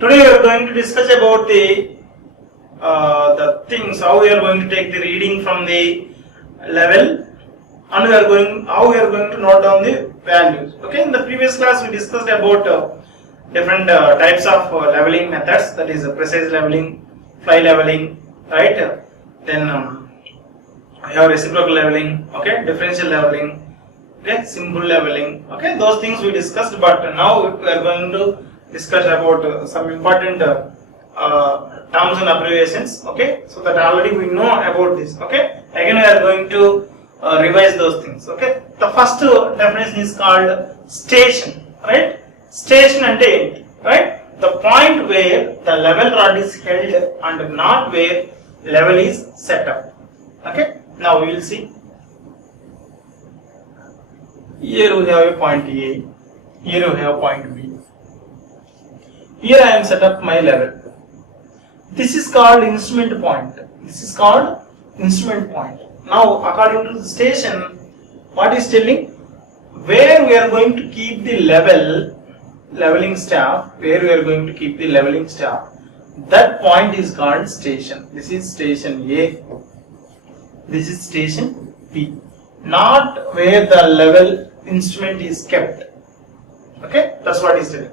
Today we are going to discuss about the things, how we are going to take the reading from the level, and how we are going to note down the values. Okay, in the previous class we discussed about different types of leveling methods, that is precise leveling, fly leveling, right? Then we have reciprocal leveling, okay, differential leveling, okay, simple leveling, okay, those things we discussed. But now we are going to discuss about some important terms and abbreviations, okay, so that already we know about this, okay. Again we are going to revise those things, okay. The first definition is called station, right? Station ante, right, the point where the level rod is held and not where level is set up, okay. Now we will see. Here we have a point A, here we have point B. Here I am set up my level. This is called instrument point. This is called instrument point. Now according to the station, what is telling? Where we are going to keep the leveling staff, where we are going to keep the leveling staff, that point is called station. This is station A. This is station B. Not where the level instrument is kept. Okay, that's what is telling.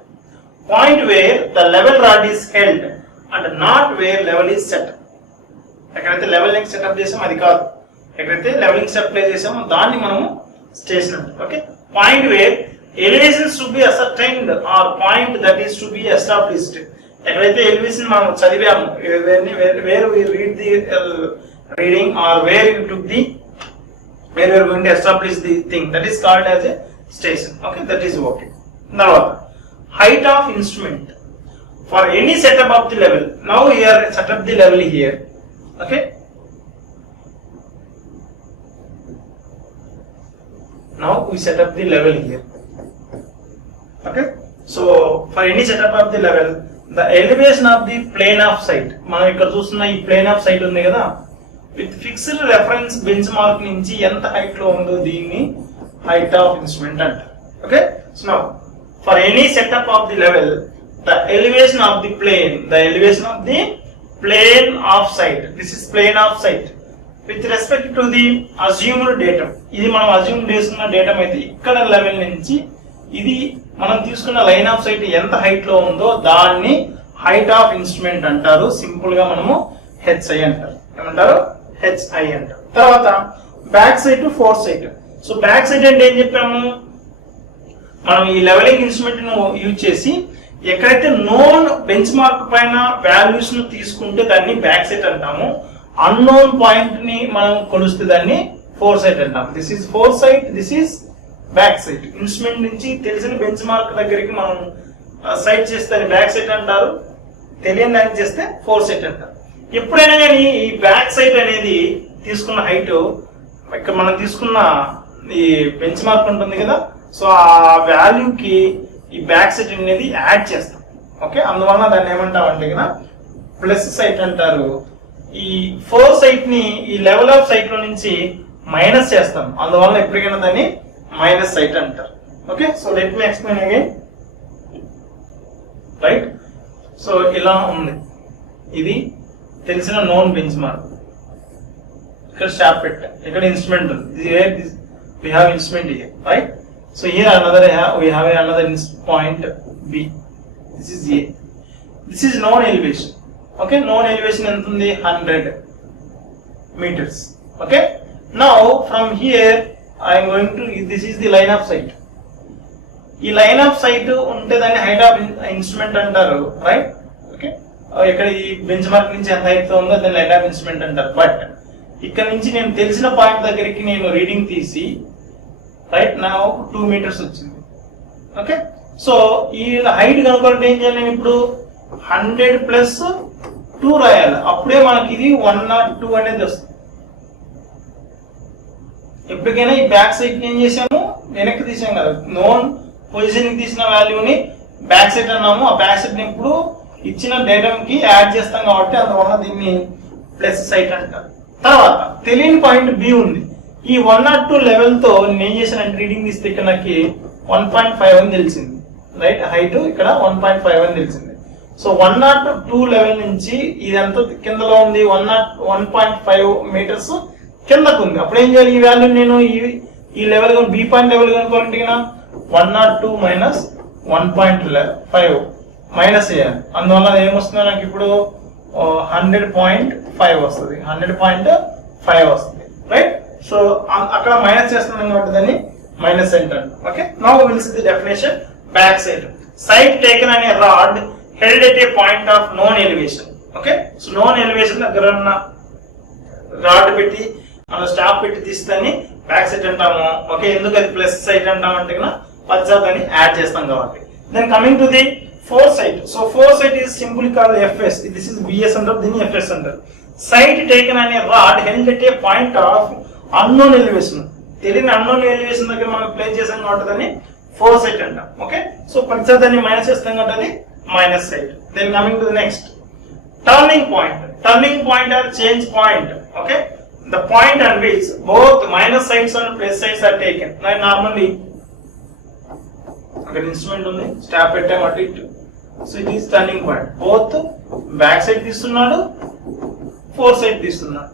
Point where the level rod is held and not where level is set. ఎక్కడైతే levelling setup చేసామో అది కాదు, ఎక్కడైతే levelling set play చేసామో దాన్ని మనము station అంటాం. Okay, point where elevations to be ascertained or point that is to be established. ఎక్కడైతే ఎలివేషన్ మనం చదివాము, where we read the reading or where you took the where we are going to establish the thing, that is called as a station. Okay, that is okay. Now height of instrument for any setup of the level. Now we are set up the level here. Okay, now we set up the level here. Okay, so for any setup of the level, the elevation of the plane of sight, మనం ఇక్కడ చూస్తున్న ఈ plane of sight ఉంది కదా, with fixed reference benchmark నుంచి ఎంత height లో ఉందో దీన్ని height of instrument అంటారు. Okay, so now for any setup of the level, the elevation of the plane, plane of sight, this is plane of sight with respect to the assumed datum. ఇది మనం అజ్యూమ్ చేస్తున్న డేటమ్ అయితే ఇక్కడ లెవెల్ నుంచి ఇది మనం తీసుకున్న లైన్ ఆఫ్ సైట్ ఎంత హైట్ లో ఉందో దాన్ని హైట్ ఆఫ్ ఇన్స్ట్రుమెంట్ అంటారు. సింపుల్ గా మనము హెచ్ఐ అంటారు. ఏమంటారు? హెచ్ఐ అంటారు. తర్వాత back sight to fore sight. So back sight అంటే ఏం చెప్పాము, మనం ఈ లెవెలింగ్ ఇన్స్ట్రుమెంట్ ను యూజ్ చేసి ఎక్కడైతే నోన్ బెంచ్ మార్క్ పైన వాల్యూస్ ను తీసుకుంటే దాన్ని బ్యాక్ సైట్ అంటాము. అన్నోన్ పాయింట్ ని మనం కొలిస్తే దాన్ని ఫోర్ సైట్ అంటాము. This is fore sight, this is back sight. Instrument నుంచి తెలిసిన బెంచ్ మార్క్ దగ్గరికి మనం సైట్ చేస్తే దాన్ని బ్యాక్ సైట్ అంటారు, తెలియని దానికి చేస్తే ఫోర్ సైట్ అంటారు. ఎప్పుడైనా కానీ ఈ బ్యాక్ సైట్ అనేది తీసుకున్న హైట్, ఇక్కడ మనం తీసుకున్న ఈ బెంచ్ మార్క్ ఉంటుంది కదా, సో ఆ వాల్యూకి ఈ బ్యాక్ సైట్ అనేది యాడ్ చేస్తాం. ఓకే, అందువలన దాన్ని ఏమంటామంటే కదా ప్లస్ సైట్ అంటారు. ఈ ఫోర్ సైట్ ని ఈ లెవెల్ ఆఫ్ సైట్ లో నుంచి మైనస్ చేస్తాం, అందువలన ఎప్పటికైనా దాన్ని మైనస్ సైట్ అంటారు. Okay, so let me explain again. Right, so ఇలా ఉంది, ఇది తెలిసిన నోన్ బెంచ్ మార్క్. ఇక్కడ స్టాప్ పెట్టా, ఇక్కడ ఇన్స్ట్రుమెంట్ ఉంది, we have instrument here, right? So here we have another point B. This is A. This is known elevation. Okay, known elevation ఎంత ఉంది? 100 meters. Okay, now from here I am going to, this is the line of sight. ఈ line of site ఉంటే దాన్ని height of instrument అంటారు, right? Okay, ఇక్కడ ఈ bench mark నుంచి ఎంత హైట్ ఉందో దాన్ని లైన్ ఆఫ్ ఇన్స్ట్రుమెంట్ అంటారు. బట్ ఇక్కడ నుంచి నేను తెలిసిన పాయింట్ దగ్గరికి నేను రీడింగ్ తీసి రైట్ నా 2 meters వచ్చింది. ఓకే, సో ఈ హైట్ కనుక్కోవాలంటే ఏం చేయాలి, నేను ఇప్పుడు 100 + 2 రాయాలి, అప్పుడే మనకి ఇది 102 అనేది వస్తుంది. ఎప్పటికైనా ఈ బ్యాక్ సైట్ ఏం చేసాము, వెనక్కి తీసాం కదా, నోన్ పొజిషన్ తీసిన వాల్యూని బ్యాక్ సైట్ అన్నాము. ఆ బ్యాక్ సైట్ ని ఇప్పుడు ఇచ్చిన డేటమ్ కి యాడ్ చేస్తాం కాబట్టి అందువల్ల దీన్ని ప్లస్ సైట్ అంటారు. తర్వాత తెలియని పాయింట్ బి ఉంది. ఈ 102 లెవెల్ తో నేను ఏం చేశానంటే రీడింగ్ తీస్తే ఇక్కడ నాకు 1.5 అని తెలిసింది, రైట్? హైట్ ఇక్కడ 1.5 అని తెలిసింది. సో 102 లెవెల్ నుంచి ఇది ఎంత కిందలో ఉంది 101.5 మీటర్స్ కిందకు ఉంది. అప్పుడు ఏం చేయాలి, ఈ వాల్యూ నేను ఈ లెవెల్ బి పాయింట్ లెవెల్ కనుక్కోవాలంటే 102 మైనస్ 1.5 మైనస్ చేయాలి. అందువల్ల ఏమొస్తుంది నాకు ఇప్పుడు 100.5 వస్తుంది, 100.5 వస్తుంది, రైట్. సో అక్కడ మైనస్ చేస్తున్నాం కాబట్టి దాన్ని మైనస్ సైడ్ అంటారు. Okay, now will see the definition. Back side side taken అనే rod held at a point of known elevation. Okay, so known elevation దగ్గర ఉన్న రాడ్ పెట్టి మనం స్టాప్ పెట్టి తీస్తాన్ని బ్యాక్ సైడ్ అంటాము. ఓకే, ఎందుకు అది ప్లస్ సైడ్ అంటాం అంటే పశ్చాత్తాన్ని యాడ్ చేస్తాం కాబట్టి. Then coming to the fore sight. So fore sight is simple called FS. This is BS అంటారు, దీన్ని ఎఫ్ఎస్ అంటారు. సైడ్ టేకెన్ అనే rod held at a point of unknown elevation. తెలియని అన్నోన్ ఎలివేషన్ దగ్గర మనం ప్లేస్ చేసాం కాబట్టి దాన్ని ఫోర్ సైడ్ అంటాం. ఓకే, సో పశ్చాత్తాన్ని మైనస్ చేస్తాం కాబట్టి అది minus side. Then coming to the next, turning point. Turning point or change point. Okay, the point on which both minus sides and plus sides are taken. Like normally, okay, instrument on the step at time at it. So it is turning point. Both back side తీస్తున్నాడు, four side తీస్తున్నాడు.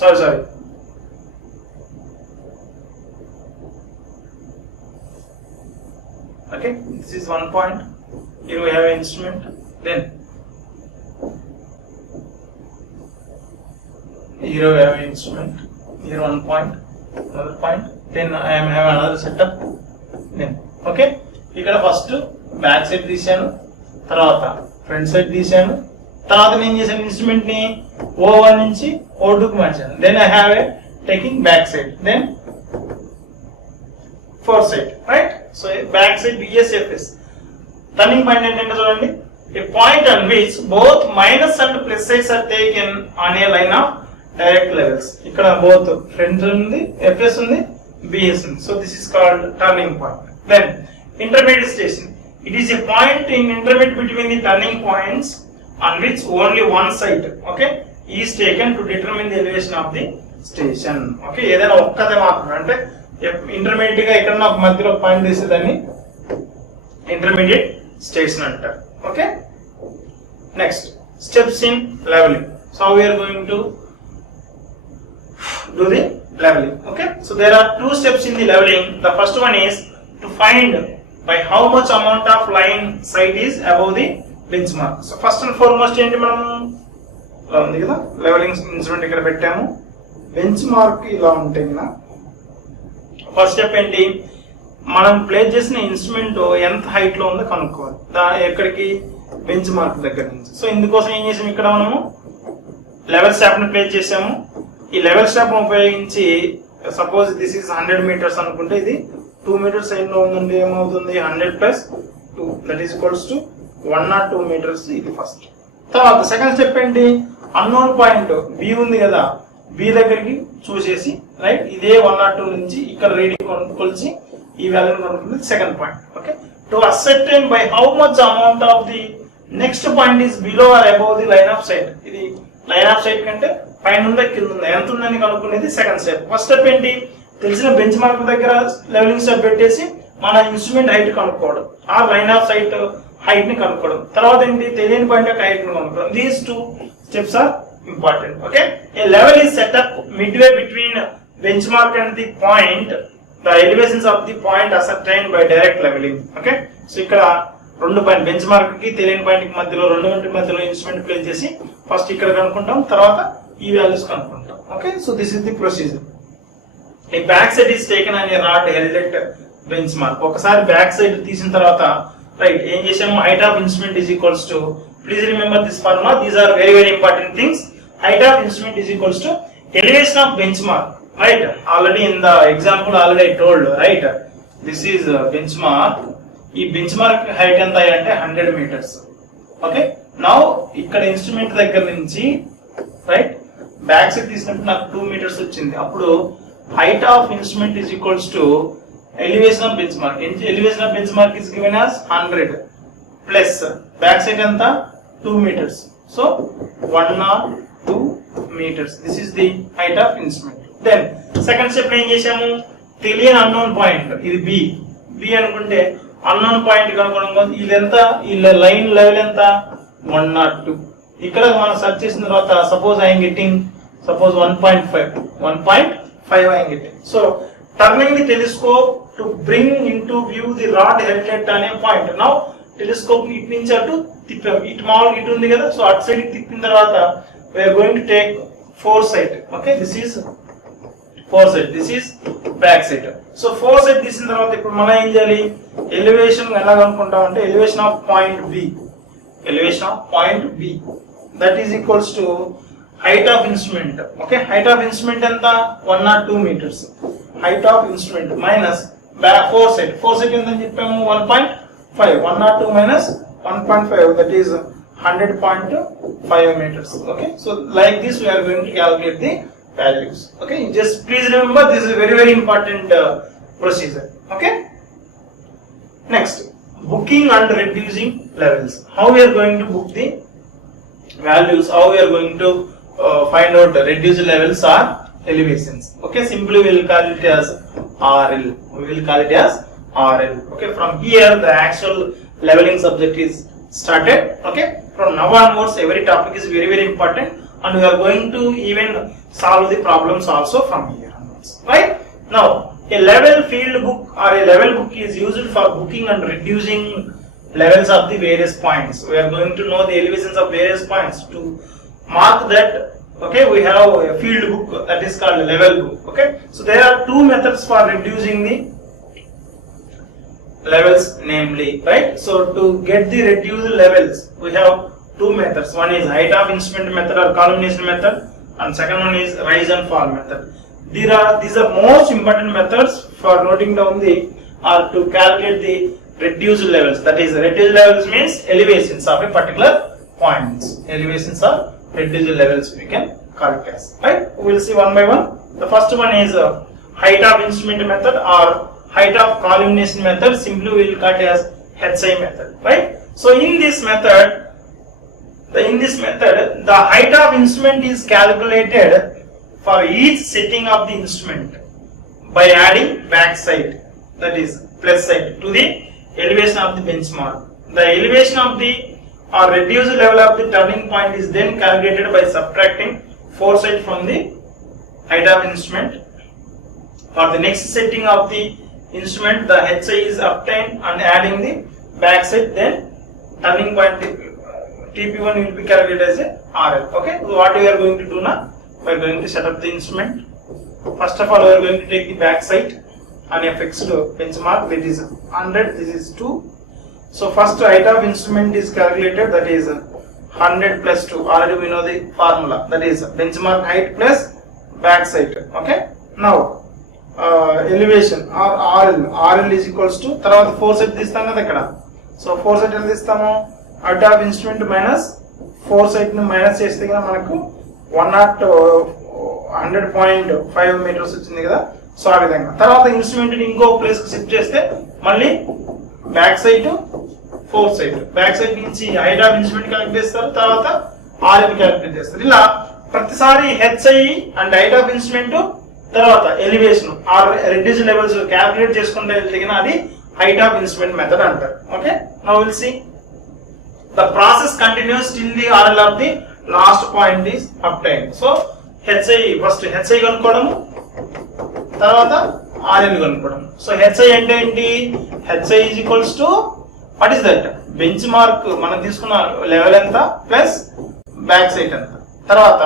Sorry. Okay, this is one point. Here we have an instrument. Then here we have an instrument. Here one point, another point. Then I am have another setup. Then okay. ఇక్కడ first back side తీసాను, తర్వాత front side తీసాను, తర్వాత నేను చేసాను ఇన్స్ట్రుమెంట్ ని O1 నుంచి O2 కి మార్చాను. Then I have a taking back side, then fore side, right. So back side BSFS. Turning point ఏంటంటే చూడండి, a point on which both minus and plus sides are taken on a line of direct levels. ఇక్కడ both front ఉంది, FS ఉంది, BS ఉంది. So this is called turning point. Then intermediate station. It is a point in intermediate between the turning points on which only one sight okay is taken to determine the elevation of the station. Okay, ఏదైనా ఒక్కదే మాత్రమే అంటే intermediate గా ఎక్కడ మధ్యలో point తీసేదాన్ని intermediate station అంటారు. Okay, next steps in levelling. So we are going to do the leveling. Okay, so there are two steps in the leveling. The first one is to find by how much amount of line side is above the benchmark. So first and foremost ఏంటి, మనం ఇలా ఉంది కదా levelling instrument ఇక్కడ పెట్టాము, bench mark ఇలా ఉంటే first step ఏంటి, మనం ప్లేస్ చేసిన ఇన్స్ట్రుమెంట్ ఎంత హైట్ లో ఉందో కనుక్కోవాలి, ఎక్కడికి బెంచ్ మార్క్ దగ్గర నుంచి. సో ఇందుకోసం ఏం చేసాము, ఇక్కడ మనము లెవెల్ స్టాప్ ని ప్లేస్ చేసాము. ఈ లెవెల్ స్టాప్ ఉపయోగించి సపోజ్ దిస్ ఈస్ 100 మీటర్స్ అనుకుంటే ఇది 2 మీటర్స్ సైడ్ లో ఉందండి, ఏమవుతుంది 100 plus 2 that is equals to 102 meters. ఇది ఫస్ట్. తర్వాత సెకండ్ స్టెప్ ఏంటి, అన్నోన్ పాయింట్ బి ఉంది కదా, బి దగ్గరికి చూసేసి రైట్ ఇదే 102 నుంచి ఇక్కడ రీడింగ్ కొలిచి ఈ వాల్యూని కనుక్కుంది second point. Okay, to ascertain by how much amount of the next point is below or above the line of sight. ఇది లైన్ ఆఫ్ సైట్ కంటే పైన ఉందా కింద ఉందా ఎంత ఉందని కనుక్కునేది సెకండ్ స్టెప్. ఫస్ట్ స్టెప్ ఏంటి, తెలిసిన బెంచ్ మార్క్ దగ్గర లెవెలింగ్ స్టెప్ పెట్టేసి మన ఇన్స్ట్రుమెంట్ హైట్ కనుక్కోవడం, ఆ లైన్ ఆఫ్ సైట్ హైట్ ని కనుక్కోవడం. తర్వాత ఏంటి, తెలియని పాయింట్ యొక్క హైట్ ని కనుక్కోవడం. These two steps are important. Okay, a level is set up midway between benchmark and the point. The elevations of the point ascertained by direct leveling. Okay, so ఇక్కడ రెండు పాయింట్ బెంచ్ మార్క్ కి తెలియని పాయింట్ కి మధ్యలో రెండు మధ్యలో instrument place చేసి ఫస్ట్ ఇక్కడ కనుక్కుంటాం, తర్వాత ఈ వాల్యూస్ కనుక్కుంటాం. Okay, so this is the procedure. ఈ బ్యాక్ సైడ్ ఈస్ టేకెన్ అనే rod held at bench mark. ఒకసారి బ్యాక్ సైడ్ తీసిన తర్వాత రైట్ ఏం చేసాము, height of instrument is equals to, please remember this formula, these are very very important things. Height of instrument is equals to elevation of benchmark, right? Already in the example already I told, right? This is benchmark. ఈ benchmark height ఎంత అంటే 100 meters. Okay, now ఇక్కడ ఇన్స్ట్రుమెంట్ దగ్గర నుంచి right back side తీసినప్పుడు నాకు 2 meters వచ్చింది. అప్పుడు height of instrument is equals to elevation of benchmark. Elevation of benchmark is given as 100 plus back side ఎంత 2 meters. So 102 meters. This is the height of instrument. Then second step ఏం చేసాము, తెలియని unknown point ఇది B అనుకుంటే unknown point కనుగొనడం ఇది ఎంత, ఈ లైన్ లెవెల్ ఎంత 102. ఇక్కడ మనం సెర్చ్ చేసిన తర్వాత suppose IM getting suppose 1.5 IM getting. So turning the telescope to bring in to view the rod హెడ్లెట్ అనే పాయింట్. నౌ టెలిస్కోప్ ఇటు నుంచి అటు తిప్పాం, ఇటు మామూలుగా ఇటు ఉంది కదా, సో అటు సైడ్ తిప్పిన తర్వాత we're going to take fore sight. Okay, this is fore sight, this is back sight. So fore sight తీసిన తర్వాత ఇప్పుడు మనం ఏం చేయాలి, ఎలివేషన్ ఎలా కనుక్కుంటాం అంటే elevation of point B, elevation of point B that is equals to height of instrument. Okay, height of instrument enta 102 meters. Height of instrument minus foresight enta cheppamu 1.5, 102 minus 1.5 that is 100.5 meters. Okay, so like this we are going to calculate the values. Okay, just please remember this is very very important procedure. Okay, next, booking and reducing levels. How we are going to book the values, how we are going to find out the reduced levels or elevations. Okay, simply we will call it as RL. We will call it as RL. Okay, from here the actual leveling subject is started. Okay, from now onwards every topic is very very important and we are going to even solve the problems also from here onwards. Right, now a level field book or a level book is used for booking and reducing levels of the various points. We are going to know the elevations of various points. To mark that, okay, we have a field book that is called a level book. Okay, so there are two methods for reducing the levels, namely, right? So to get the reduced levels we have two methods. One is height of instrument method or columnation method, and second one is rise and fall method. These are most important methods for noting down the or to calculate the reduced levels. That is, reduced levels means elevations of a particular points. Elevations of reduced levels we can call it as. Right? We will see one by one. The first one is height of instrument method or height of columnation method. Simply we will call it as HI method. Right? So in this method, the height of instrument is calculated for each setting of the instrument by adding back side, that is plus side, to the elevation of the benchmark. The elevation of the or reduced level of the turning point is then calculated by subtracting foresight from the height of instrument. For the next setting of the instrument, the HI is obtained and adding the back side, then turning point TP1 will be calculated as a RL. Okay, so what we are going to do now? We are going to set up the instrument. First of all, we are going to take the back side on a fixed benchmark, that is 100, this is 2. So first height of instrument is calculated, that is 100 plus 2. Already we know the formula, that is benchmark height plus back side. Okay, now elevation or RL is equals to tarvata foresight తీస్తాం కదా ఇక్కడ. So foresight ఎంత తీస్తాము, height of instrument minus foresight ని మైనస్ చేస్తే కనుక మనకు 100.5 meters వచ్చింది కదా. సో ఆ విధంగా తర్వాత ఇన్స్ట్రుమెంట్ ని ఇంకో ప్లేస్ కి షిఫ్ట్ చేస్తే మళ్ళీ back side fore side, back side నుంచి హైట్ ఆఫ్ ఇన్స్ట్రుమెంట్ క్యాలిక్యులేట్ చేస్తారు, తర్వాత ఆర్ఎల్ క్యాలిక్యులేట్ చేస్తారు. ఇలా ప్రతిసారి HI and height of instrument తర్వాత elevation or reduce levels calculate చేసుకుంటే వెళ్తే అది హైట్ ఆఫ్ ఇన్స్ట్రుమెంట్ మెథడ్ అంటారు. Okay, now will see the process continues till the RL of the last point is obtained. So HI first HI కనుక్కోవడము, తర్వాత RL కనుక్కోవడం. So HI అంటే ఏంటి, HI is equals to what is that bench mark మనం తీసుకున్న లెవెల్ ఎంత plus back side ఎంత. తర్వాత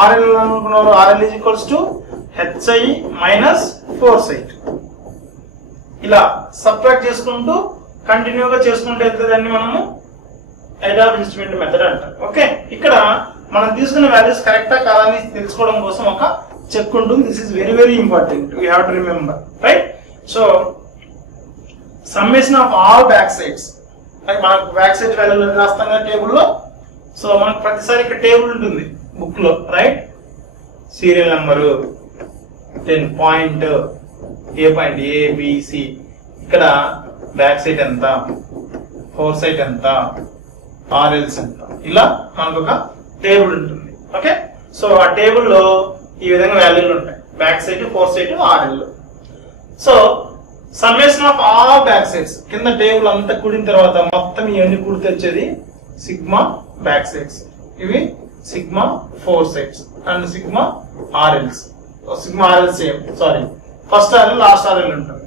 ఆర్ఎల్ అనుకున్నారు, RL is equals to HI minus fore sight. ఇలా సబ్ట్రాక్ట్ చేసుకుంటూ కంటిన్యూగా చేసుకుంటూ వెళ్తుందని మనము హైట్ ఆఫ్ ఇన్స్ట్రుమెంట్ మెథడ్ అంటారు. ఓకే, ఇక్కడ మనం తీసుకున్న వాల్యూస్ కరెక్టా కాదని తెలుసుకోవడం కోసం ఒక చెక్ ఉంటుంది. This is very very important, we have to remember, right? So summation of all back sides, మనకు బ్యాక్ సైడ్ వాల్యూలు రాస్తాం కదా టేబుల్లో. సో మనకు ప్రతిసారి ఇక్కడ టేబుల్ ఉంటుంది బుక్ లో, right? Serial number, then point A point ABC, ఇక్కడ బ్యాక్ సైడ్ ఎంత, ఫోర్ సైడ్ ఎంత, ఆర్ఎల్స్ ఎంత, ఇలా మనకు ఒక టేబుల్ ఉంటుంది. ఓకే, సో ఆ టేబుల్లో ఈ విధంగా వాల్యూలు ఉంటాయి, back side, fore side, RL. So summation of all back sides కింద టేబుల్ అంతా కూడిన తర్వాత మొత్తం ఇవన్నీ కూడితే వచ్చేది సిగ్మా బ్యాక్ సైడ్స్. ఇవి sigma fore sides and sigma RLs. Sigma RL same, sorry first RL last RL ఉంటుంది.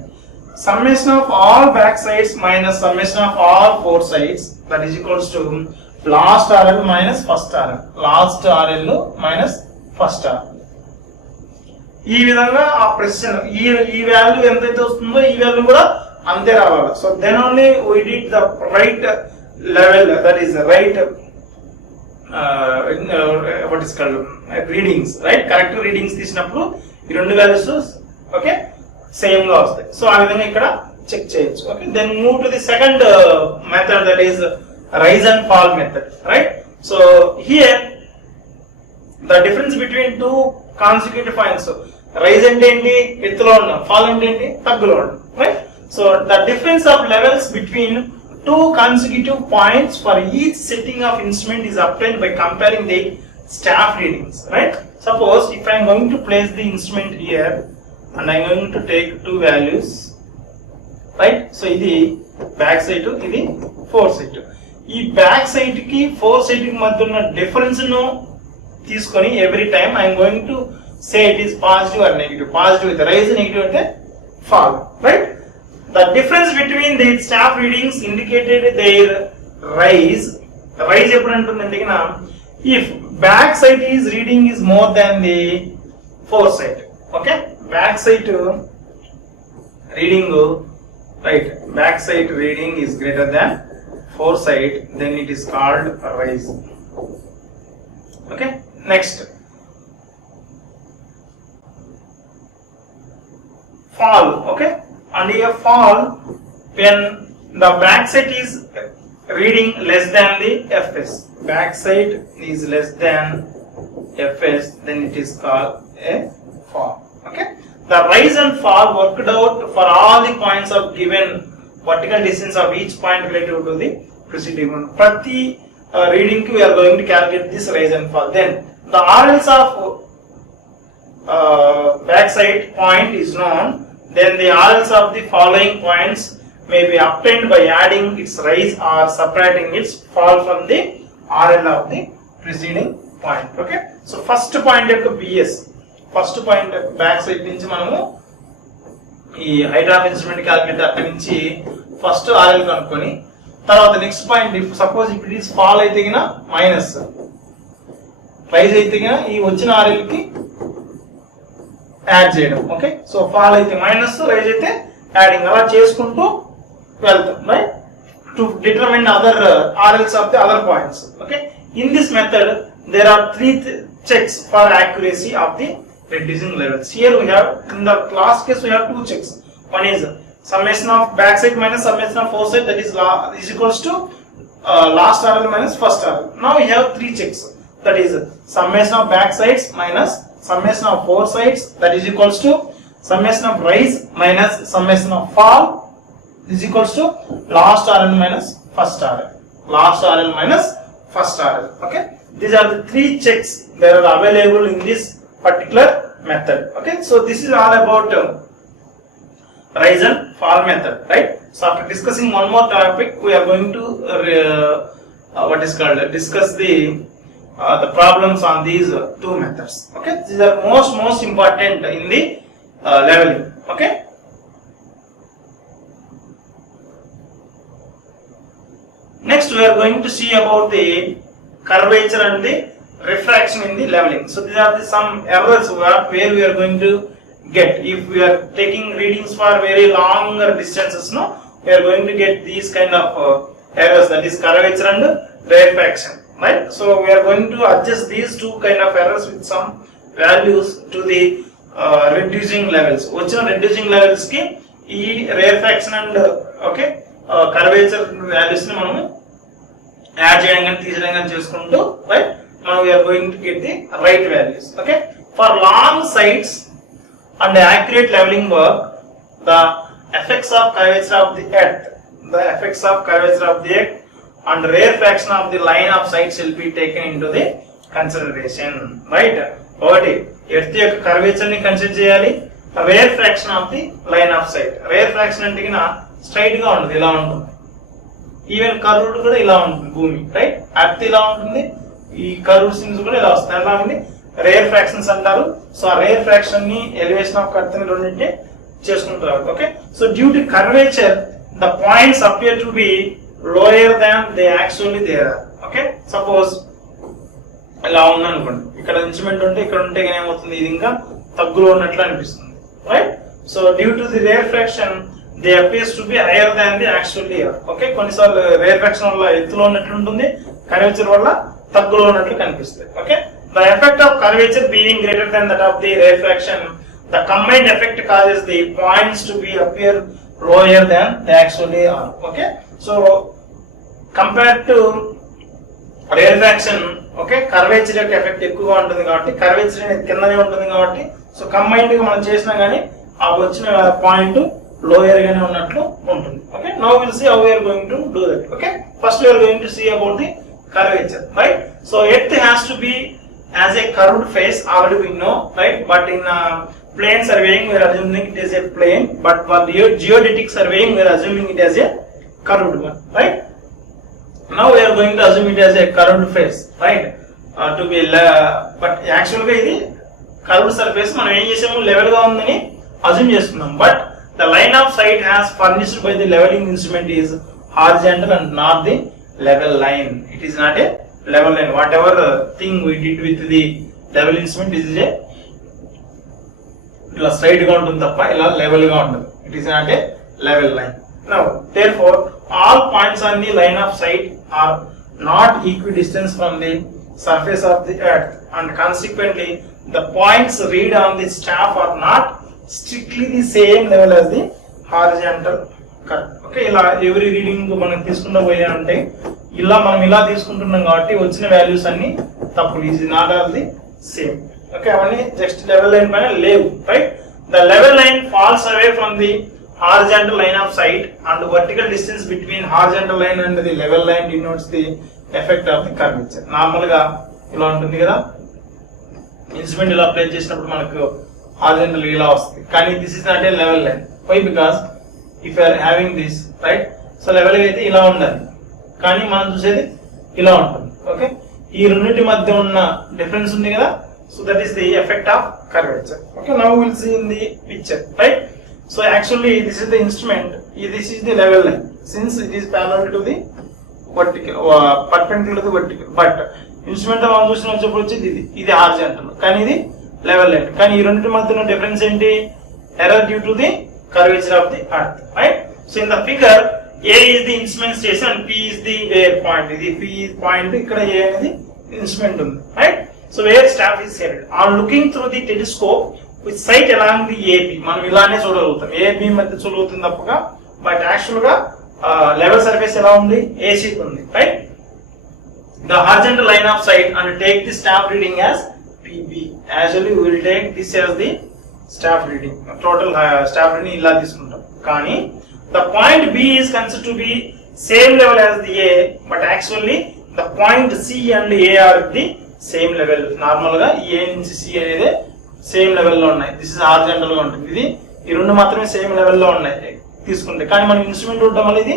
Summation of all back sides minus summation of all fore sides that is equals to last RL minus first RL. Last RL minus first RL. ఈ విధంగా ఆ ప్రెసిషన్ ఈ వాల్యూ ఎంతైతే వస్తుందో ఈ వాల్యూ కూడా అంతే రావాలి. So then only we did the right level, that is right what is called readings, right correct readings తీసినప్పుడు ఈ రెండు వాల్యూస్ ఓకే సేమ్ గా వస్తాయి. సో ఆ విధంగా ఇక్కడ చెక్ చేయొచ్చు. Okay, then move to the second method, that is rise and fall method, right. So here the difference between two consecutive points, rise అంటే ఏంటి ఎత్తులో ఉన్నాం, ఫాల్ అంటే ఏంటి తగ్గులో ఉన్నాం, right. So the difference of levels between two consecutive points for each setting of instrument is obtained by comparing the staff readings, right. Suppose if I am going to place the instrument here and I am going to take two values, right. So ఇది back side, ఇది four side. ఈ back side కి four side కి మధ్య ఉన్న డిఫరెన్స్ ను తీసుకొని every time I am going to say it is positive or negative. Positive అయితే రైజ్, నెగిటివ్ అంటే fall, right. The difference between the staff readings indicated their rise. Rise ఎప్పుడు అంటుందంటే if back side is reading is more than the fore side. Okay, back side reading, right, back side reading is greater than fore side, then it is called rise. Okay, next fall. Okay, and a fall when the back side is reading less than the fs. Back side is less than fs, then it is called a fall. Okay, the rise and fall worked out for all the points of given vertical distance of each point relative to the preceding one. Prati reading we are going to calculate this rise and fall. Then the RLs of back side point is known. Then the RLs of the following points may be obtained by adding its rise or subtracting its fall from the RL of the preceding point. Okay, so first point యొక్క BS, first point back side నుంచి మనము ఈ height of instrument calculator అక్కడి నుంచి first RL కనుక్కొని తర్వాత next point suppose ఇప్పుడు ఇది ఫాల్ అయితే గిన మైనస్, రైజ్ అయితే గిన ఈ వచ్చిన RL కి యాడ్ చేయడం. ఓకే, సో ఫాల్ అయితే మైనస్, రైజ్ అయితే యాడింగ్, అలా చేసుకుంటూ వెళ్తాం, right, to determine other RLs of the other points. Okay, in this method there are three checks for accuracy of the reducing levels. Here we have, in the last case we have two checks. One is summation of back side minus summation of fore side, that is equals to last RL minus first RL. Now we have three checks, that is summation of back sides minus summation of four sides, that is equals to summation of rise minus summation of fall, is equals to last RL minus first RL. Last RL minus first RL. Okay, these are the three checks that are available in this particular method. Okay, so this is all about rise and fall method, right. So after discussing one more topic, we are going to what is called discuss the problems on these two methods. Okay, these are most important in the leveling. Okay, next we are going to see about the curvature and the refraction in the leveling. So these are the some errors where we are going to get if we are taking readings for very longer distances. No, we are going to get these kind of errors, that is curvature and refraction, right. So we are going to adjust these two kind of errors with some values to the reducing levels. Ochina reducing levels ki ee refraction and okay curvature values ni manamu add cheyadam gaani teeseyadam gaani cheskunటూ, right, now we are going to get the right values. Okay, for long sides and accurate leveling work, the effects of curvature of the earth, and rarefaction of the line of sights will be taken into the consideration, right. ఒకటి earth యొక్క curvature ని consider చేయాలి, refraction of the line of sight. Refraction అంటే straight గా ఉంటుంది, ఇలా ఉంటుంది. Even curved కూడా ఇలా ఉంటుంది భూమి, రైట్? ఎర్త్ ఇలా ఉంటుంది, ఈ కర్వ్డ్ సీన్స్ కూడా ఇలా వస్తాయి. అలా ఉంది రేర్ ఫ్రాక్షన్స్ అంటారు. సో ఆ రేర్ ఫ్రాక్షన్ ని ఎలివేషన్ ఆఫ్ ఎర్త్ ని రెండింటిని చేసుకుంటారు. Okay, so due to curvature the points appear to be lower than they actually they are. Okay, suppose ఇలా ఉందనుకోండి, ఇక్కడ ఇన్స్ట్రుమెంట్ ఉంటే ఇక్కడ ఉంటే ఏమవుతుంది, ఇది ఇంకా తగ్గులో ఉన్నట్లు అనిపిస్తుంది, right? So due to the refraction they appears to be higher than the actually are. Okay, కొన్నిసార్లు రేర్ ఫ్రాక్షన్ వల్ల ఎత్తులో ఉన్నట్లు ఉంటుంది, కర్వేచర్ వల్ల తగ్గులో ఉన్నట్లు కనిపిస్తుంది. Okay, the effect of curvature being greater than that of the rare fraction, the combined effect causes the points to be appear lower than they actually are. Okay, so compared to rare fraction, okay, curvature యొక్క ఎఫెక్ట్ ఎక్కువగా ఉంటుంది కాబట్టి, కర్వేచర్ అనేది కిందనే ఉంటుంది కాబట్టి, so combined గా మనం చేసినా గానీ ఆ వచ్చిన పాయింట్ లోయర్ గానే ఉన్నట్లు ఉంటుంది. Okay, now will see how we are going to do that. Okay, first we are going to see about the curvature, right? So earth has to be as a curved face, already we know, right? But in plane surveying we are assuming it is a plane, but for geodetic surveying we are assuming it as a curved one, right? Now we are going to assume it as a curved face, right? To be but actually ఇది curved surface మనం ఏం చేసాము, లెవెల్ గా ఉందని అజ్యూమ్ చేసుకున్నాం. But the line of sight as furnished by the leveling instrument is horizontal and not the level line. It is not a level line. Whatever thing we did with the level instrument is a ఇలా స్ట్రైట్ గా ఉంటుంది తప్ప ఇలా లెవెల్ గా ఉండదు. It is not a level line. Now therefore all points on the line of sight are not equidistant from the surface of the earth, and consequently the points read on the staff are not strictly the same level as the horizontal curve. Okay, ఇలా every reading మనం తీసుకుంటూ పోయామంటే ఇలా మనం ఇలా తీసుకుంటున్నాం కాబట్టి వచ్చిన వాల్యూస్ అన్ని తప్పులు. Is not all the same. Okay, అవన్నీ జస్ట్ లెవెల్ లైన్ పైన లేవు, right? The level line falls away from the horizontal line of sight and vertical distance between horizontal line and the level line denotes the effect of the curvature. Normal గా ఇలా ఉంటుంది కదా, ఇన్స్ట్రుమెంట్ ఇలా ప్లేస్ చేసినప్పుడు మనకు హారిజాంటల్ ఇలా వస్తుంది, కానీ this is not a level line. Why? Because if you are having this, right? So level అయితే ఇలా ఉండాలి, కానీ మనం చూసేది ఇలా ఉంటుంది. ఓకే, ఈ రెండింటి మధ్య ఉన్న డిఫరెన్స్ ఉంది కదా, so that is the effect of curvature. Okay, now will see in the picture, right? So actually this is the instrument, this is the level line since it is parallel to the vertical, perpendicular to the vertical. But instrument మనం చూసినప్పుడు వచ్చేది ఇది హారిజాంటల్, కానీ ఇది level line. కానీ ఈ రెండింటి మధ్య ఉన్న డిఫరెన్స్ ఏంటి? Error due to the curvature of the earth, right? So in the figure A is the instrument station and P is the where point. ఇది P point, ఇక్కడ A అనేది ఇన్స్ట్రుమెంట్ ఉంది, right? So where staff is set. On looking through the telescope with sight along the AB, మనం ఇలానే చూడగలుగుతాం, AB మధ్య చూడగలుగుతుంది తప్పగా. బట్ యాక్చువల్ గా లెవెల్ సర్ఫేస్ ఎలా ఉంది? AC ఉంది, right? The horizontal line of sight and take the staff reading as PB. Actually we will take this as the staff reading, total staff reading ఇలా తీసుకుంటాం. కానీ the point B is considered to be same level as the A, but actually the point C and A are the same level. Normal గా A నుంచి C అనేది same level లో ఉన్నాయి. This is horizontal గా ఉంటుంది, ఇది ఈ రెండు మాత్రమే సేమ్ లెవెల్ లో ఉన్నాయి తీసుకుంటే. కానీ మనం ఇన్స్ట్రుమెంట్ ఉండడం వల్ల ఇది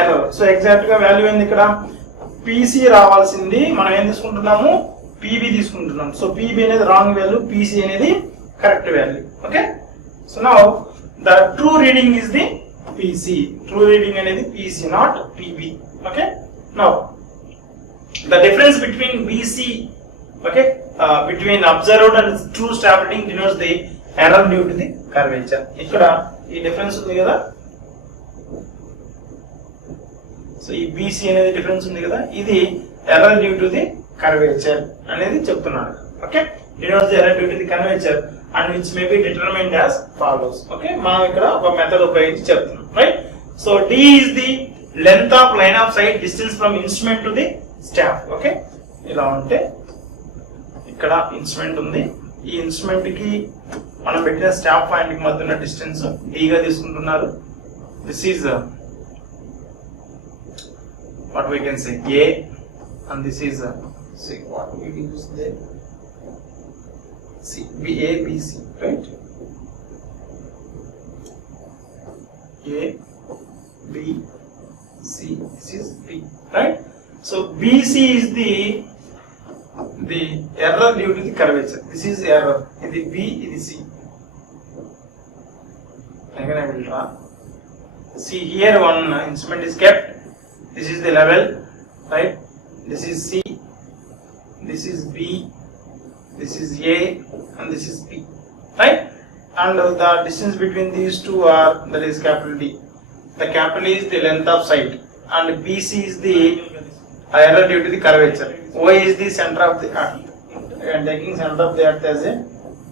ఎర్రర్. సో ఎగ్జాక్ట్ గా వాల్యూ ఏంది ఇక్కడ? PC రావాల్సింది మనం ఏం తీసుకుంటున్నాము? PB తీసుకుంటున్నాం. సో PB అనేది రాంగ్ వాల్యూ, PC అనేది correct value. Okay, so now the true reading is the PC. True reading అనేది PC, not PB. Okay, now the difference between BC, okay, between observed and true staff reading denotes the error due to the curvature. ఇక్కడ ఈ డిఫరెన్స్ ఉంది కదా, సో ఈ BC అనేది డిఫరెన్స్ ఉంది కదా, ఇది error due to the curvature అనేది చెప్తున్నాను. Okay, denotes the error due to the curvature and which may be determined as follows. Okay, మనం ఇక్కడ ఒక మెథడ్ ఉపయోగించి చెప్తున్నాం, right? So D is the length of line of sight distance from instrument to the staff. Okay, ఇలా ఉంటే ఇక్కడ ఇన్స్ట్రుమెంట్ ఉంది, ఈ ఇన్స్ట్రుమెంట్ కి మనం పెట్టిన స్టాఫ్ పాయింట్ కి మధ్య ఉన్న డిస్టెన్స్ D గా తీసుకుంటున్నారు. This is what we can say A, and this is see what we use there, C, B, A, B, C, right? A, B, C. This is B, right? So BC is the error due to the curvature. This is error. This is B, this is C. Again I will draw. See here one instrument is kept. This is the level, right? This is C. This is B. This is A, and this is B, right? And the distance between these two are, that is capital D. The capital is the length of sight, and BC is the error due to the curvature. O is the center of the earth, and taking center of the earth as a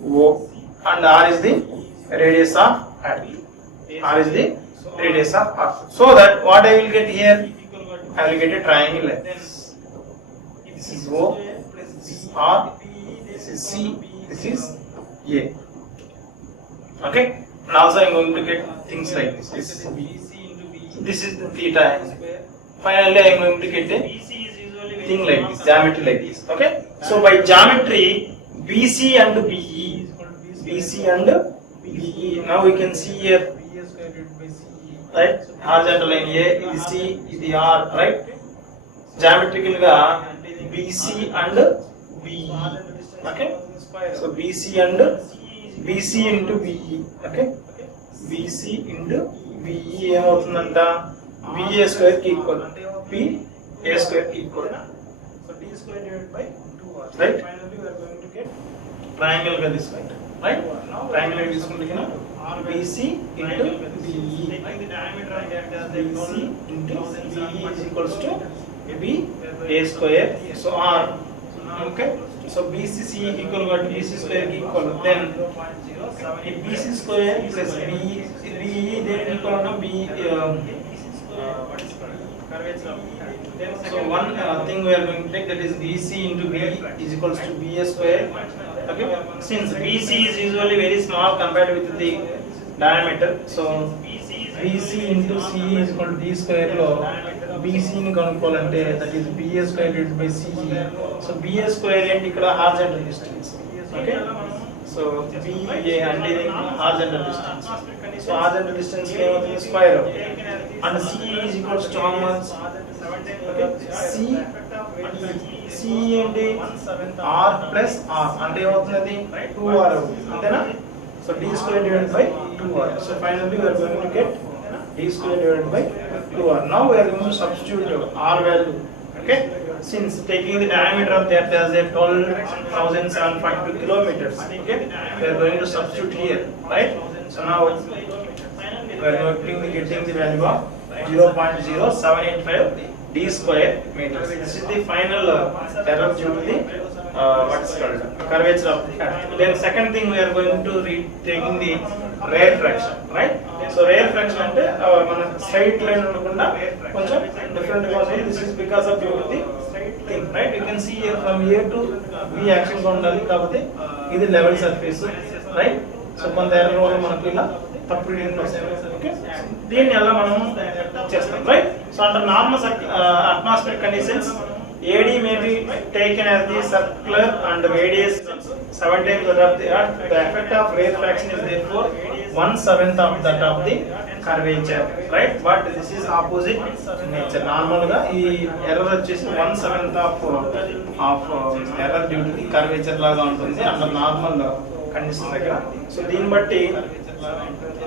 O, and R is the radius of earth. R is the radius of earth. So that what I will get here, I will get a triangle like this. This is O, this is R, this is C, this is A. Okay, and also I am going to get things like this. This is the theta angle. Finally, I am going to get a thing like this, geometry like this. Okay, so by geometry, BC and BE, BC and BE. Now we can see here, right? Horizontal line A, is C, is R, right? Geometrical ga BC and BE. Okay, so BC and BC into BE, okay? BC into BE ఏమవుతుందంట? BA square కి equal, BA square కి equal. So D square divided by 2R, right? Finally we are going to get triangle ga this way, right? Triangle ga తీసుకుంటే కినా BC into BE. BC into BE is equals to BA square. So R, okay? So BCC equal to BC square equal, then if BC square plus BE then equal to B. So one thing we are going to take, that is BC into BE is equals to BA square. Okay, since BC is usually very small compared with the diameter, so BC into C is equal to D square లో BC ని కనుక్కోవాలంటే that is BA square divided by CE. So BA square ఏంటి ఇక్కడ horizontal distance. Okay, so BA అంటే horizontal distance. So horizontal distance కి ఏమవుతుంది square and CE is equals to how much? Okay, CE ఏంటి R plus R అంటే ఏమవుతుంది 2R అంతేనా? So D square divided by 2R. So finally we are going to get D square divided by 2R. Now we are going to substitute R value. Okay, since taking the diameter of the earth as a 12,742 kilometers. Okay, we are going to substitute here, right? So now we are going to getting the value of 0.0785 D square meters. This is the final error due to the what is called curvature of the earth. Then second thing we are going to read taking the rarefaction, right? So rarefaction అంటే మన straight line ఉండకుండా కొంచెం డిఫరెంట్ గా ఉంది. This is because of due to the thing, right? You can see here from A to B action గా ఉండాలి కాబట్టి ఇది లెవెల్ సర్ఫేస్, రైట్? సో కొంత ఎర్రర్ వల్ల మనకి ఇలా తప్పు రీడింగ్ వస్తాయి. ఓకే, దీన్ని ఎలా మనం చేస్తాం, right? So under normal atmospheric conditions AD may be taken as the circular and radius 7 times that of the earth. The effect of rarefaction is therefore 1/7 of that of the curvature, right? But this is opposite nature. Normal ga ee error vachesi 1/7 of error due to the curvature laga untundi under normal condition దగ్గర. So దీన్ని బట్టి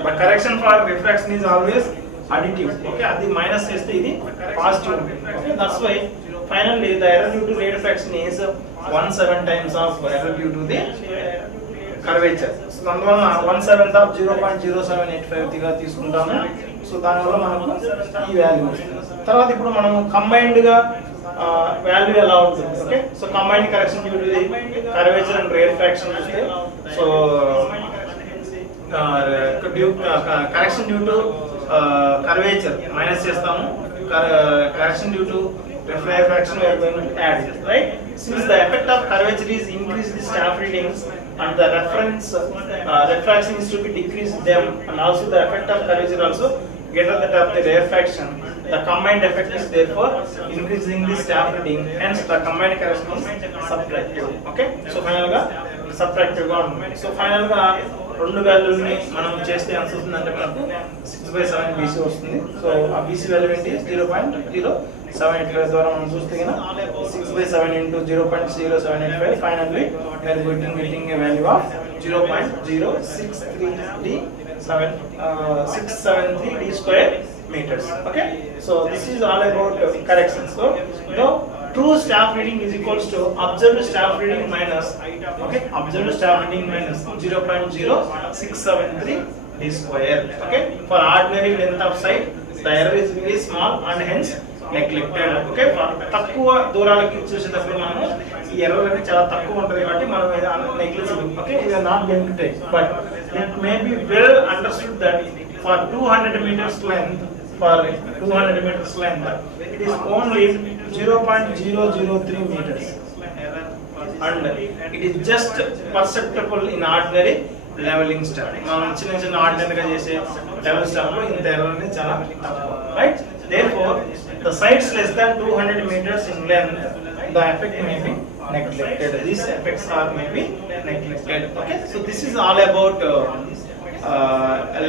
but correction for refraction is always additive. Okay, అది మైనస్ చేస్తే ఇది పాజిటివ్ ఉంటుంది. Okay, that's why finally the error due to rarefaction is 1/7 times of error due to the curvature. So అందువల్ల 1/7 of 0.0785 గా తీసుకుంటాము. సో దానివల్ల మనకు ఈ వాల్యూ వస్తుంది. తర్వాత ఇప్పుడు మనం కంబైన్డ్ గా వాల్యూ ఎలా ఉంటుంది? Okay, so combined correction due to the curvature and rarefaction చూస్తే, so correction due to curvature minus చేస్తాము, correction due to rarefaction we are going to add it, right? Since the effect of curvature is increase the staff readings and the reference refraction is to be decrease them, and also the effect of curvature also greater that of the rarefaction, the combined effect is therefore increasing the staff reading, hence the combined correction is subtractive. Okay, so final ga subtractive ga ఉంటుంది. So final ga రెండు వాల్యూని మనం చేస్తే ఎంత వస్తుందంటే మనకు 6/7 BC వస్తుంది. సో ఆ BC వాల్యూ ఏంటి 0.0785 ద్వారా మనం చూస్తే కనుక 6/7 into 0.0785 finally we are getting a value of 0.0673 d square meters. Okay, so this is all about correction. So true staff reading is equals to observed staff reading minus, okay, observed staff reading minus 0.0673 d square. Okay, for ordinary length of sight the error is very small and hence neglected. Okay, తక్కువ దూరాలకి చూసేటప్పుడు మనము ఈ ఎర్రర్ అనేది చాలా తక్కువ ఉంటుంది కాబట్టి మనం negligible. Okay, we are not going to take, but it may be well understood that for 200 meters length, for 200 meters length it is only 0.003 meters and it is just perceptible in ordinary leveling star. మనం చిన్న చిన్న ఆర్డినరీ గా చేసే level star లో ఇంత ఎర్రర్ అనేది చాలా తక్కువ, right? Therefore the sites less than 200 meters in length the effect may be neglected. These effects are may be neglected. Okay, so this is all about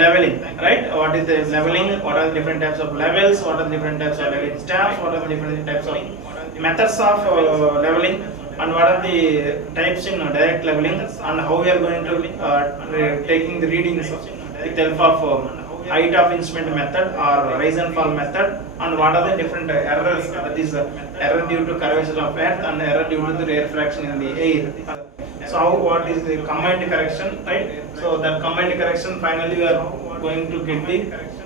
leveling, right? What is the leveling? What are the different types of levels? What are the different types of leveling staffs? What are the different types of methods of leveling? And what are the types in direct leveling? And how we are going to taking the readings with help of height of instrument method or rise and fall method? And what are the different errors? That is error due to curvature of earth and error due to the rarefaction in the air. So what is the combined correction, right? So that combined correction finally we are going to get the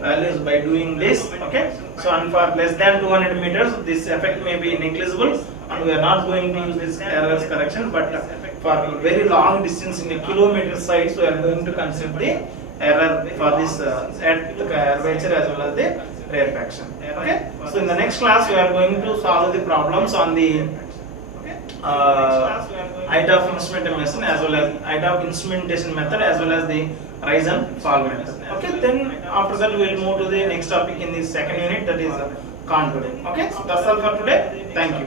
values by doing this. Okay, so and for less than 200 meters this effect may be negligible and we are not going to use this errors correction, but for very long distance in a kilometer size we are going to consider the error for this earth curvature as well as the rarefaction. Okay, so in the next class we are going to solve the problems on the height of instrumentation as well as height of instrumentation method as well as the rise and fall method. Okay, then after that we will move to the next topic in the second unit, that is contouring. Okay, so that's all for today. Thank you.